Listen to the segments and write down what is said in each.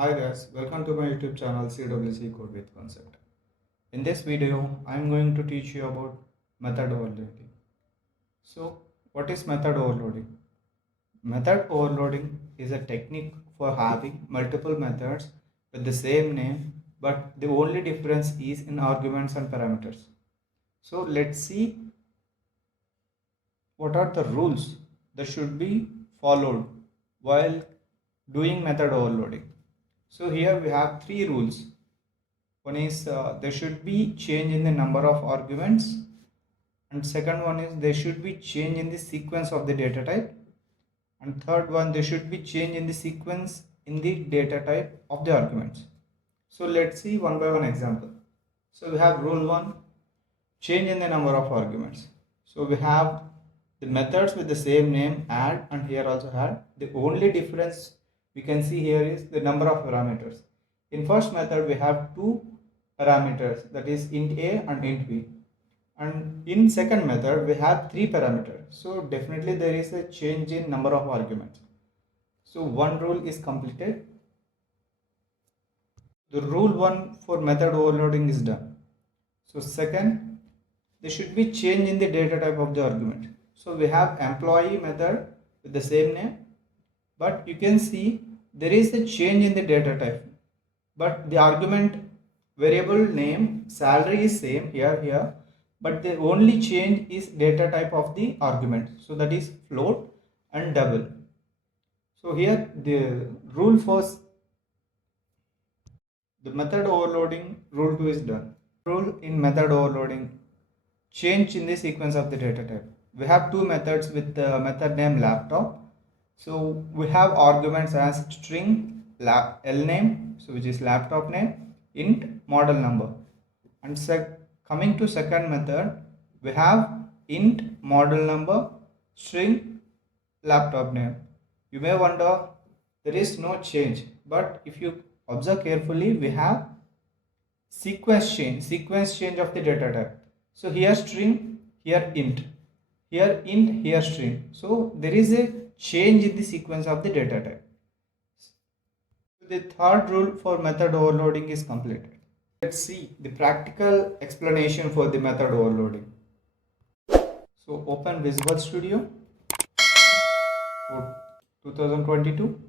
Hi guys, welcome to my YouTube channel CWC Code with Concept. In this video, I am going to teach you about method overloading. So, what is method overloading? Method overloading is a technique for having multiple methods with the same name, but the only difference is in arguments and parameters. So, let's see what are the rules that should be followed while doing method overloading. So, here we have three rules. One is there should be change in the number of arguments, and second one is there should be change in the sequence of the data type, and third one there should be change in the sequence in the data type of the arguments. So let's see one by one example. So we have rule 1, change in the number of arguments. So we have the methods with the same name, add, and here also add. The only difference we can see here is the number of parameters. In first method we have two parameters, that is int a and int b, and in second method we have three parameters, so definitely there is a change in number of arguments. So one rule is completed. The rule 1 for method overloading is done. So second, there should be change in the data type of the argument. So we have employee method with the same name, but you can see there is a change in the data type, but the argument variable name salary is same here, but the only change is data type of the argument, so that is float and double. So here the rule for the method overloading, rule 2 is done. Rule in method overloading, change in the sequence of the data type. We have two methods with the method name laptop. So we have arguments as string l name, so which is laptop name, int model number, and coming to second method we have int model number string laptop name. You may wonder there is no change, but if you observe carefully we have sequence change of the data type. So here string, here int, here string. So there is a change in the sequence of the data type. The third rule for method overloading is completed. Let's see the practical explanation for the method overloading. So open Visual Studio for 2022.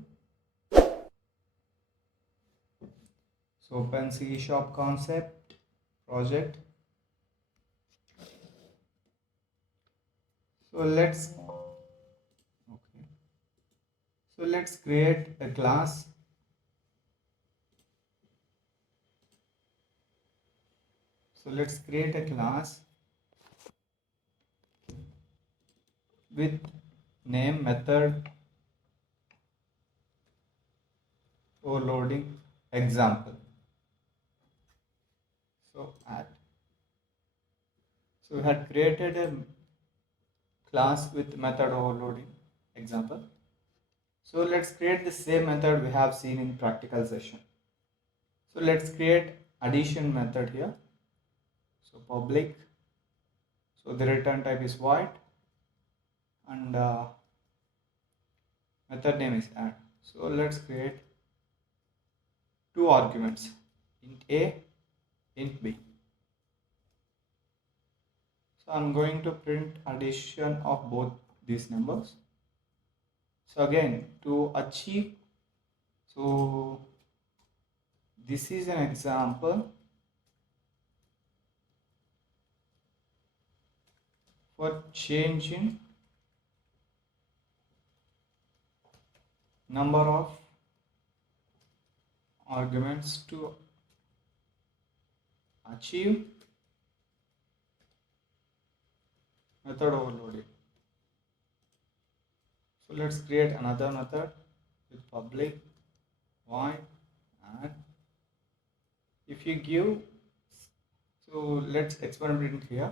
So open C# concept project. So let's create a class. So let's create a class with name method overloading example. So add. So we had created a class with method overloading example. So let's create the same method we have seen in practical session. So let's create addition method here. So public, so the return type is void, and method name is add. So let's create two arguments, int a, int b. So I'm going to print addition of both these numbers. So again, to achieve, so this is an example for changing number of arguments to achieve method overloading. So let's create another method with public void and if you give, so let's experiment here.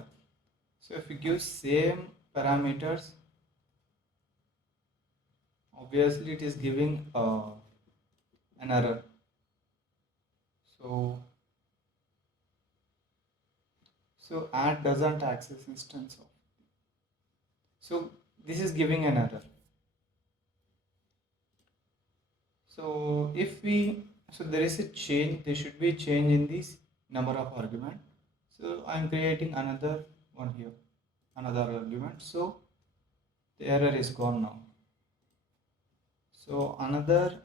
So if you give same parameters, obviously it is giving an error. So add doesn't access instance of. So this is giving an error. So if we So there is a change, there should be a change in this number of argument. So I am creating another one here, another argument. So the error is gone now. So another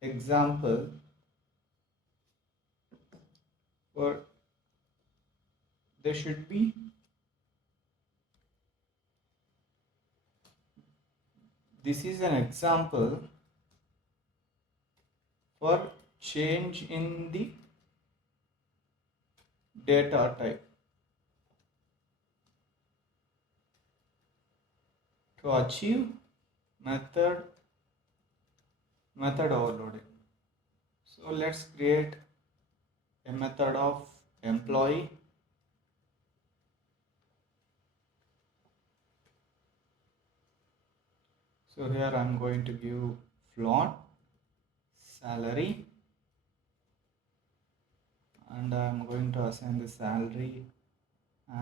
example for there should be this is an example for change in the data type to achieve method overloading. So let's create a method of employee. So here I am going to give float salary, and I am going to assign the salary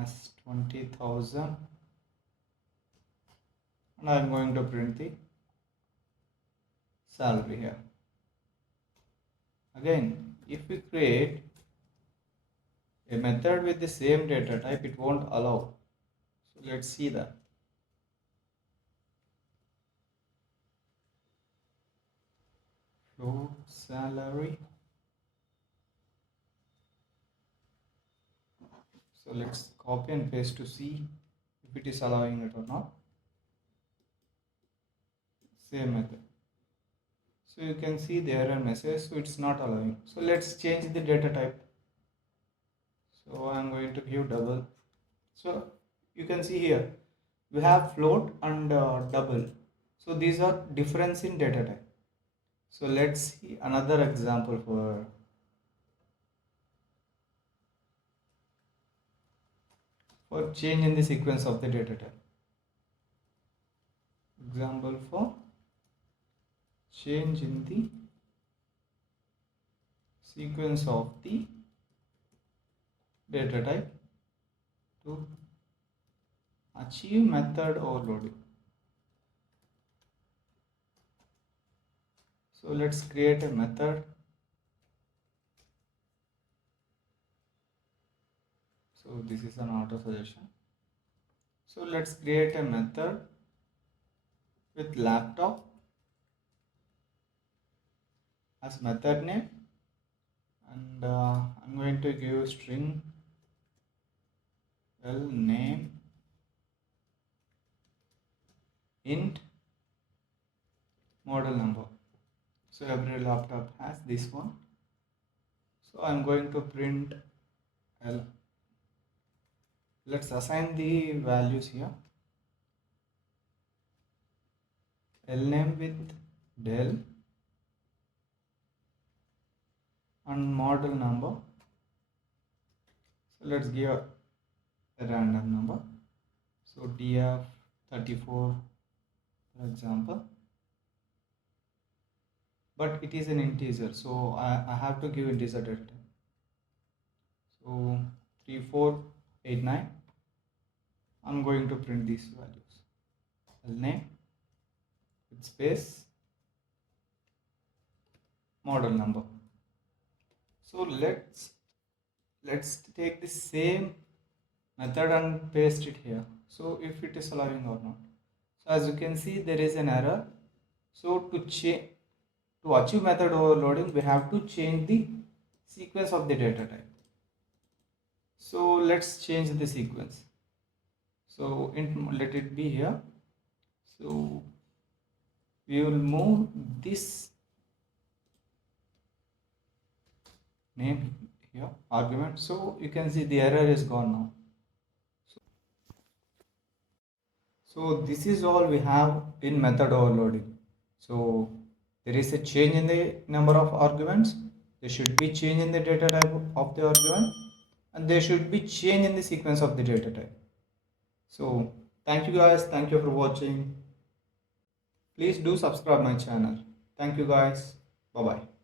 as 20,000, and I am going to print the salary here. Again, if we create a method with the same data type, it won't allow. So let's see that. Float salary. So let's copy and paste to see if it is allowing it or not. Same method. So you can see the error message, so it's not allowing. So let's change the data type. So I'm going to give double. So you can see here we have float and double. So these are difference in data type. So let's see another example for change in the sequence of the data type. Example for change in the sequence of the data type to achieve method overloading. So let's create a method. So this is an auto suggestion. So let's create a method with laptop as method name, and I'm going to give string name int model number. So every laptop has this one. So I'm going to print L. Let's assign the values here. L name with del and model number. So let's give a random number. So df34 for example, but it is an integer, so I have to give integer data type. So 3489, I'm going to print these values. L name with space model number. So let's take the same method and paste it here. So if it is allowing or not. So as you can see, there is an error. So to achieve method overloading, we have to change the sequence of the data type. So let's change the sequence. So let it be here. So we will move this name here, argument. So you can see the error is gone now. So this is all we have in method overloading. So there is a change in the number of arguments. There should be change in the data type of the argument, and there should be change in the sequence of the data type. So thank you guys. Thank you for watching. Please do subscribe my channel. Thank you guys. Bye bye.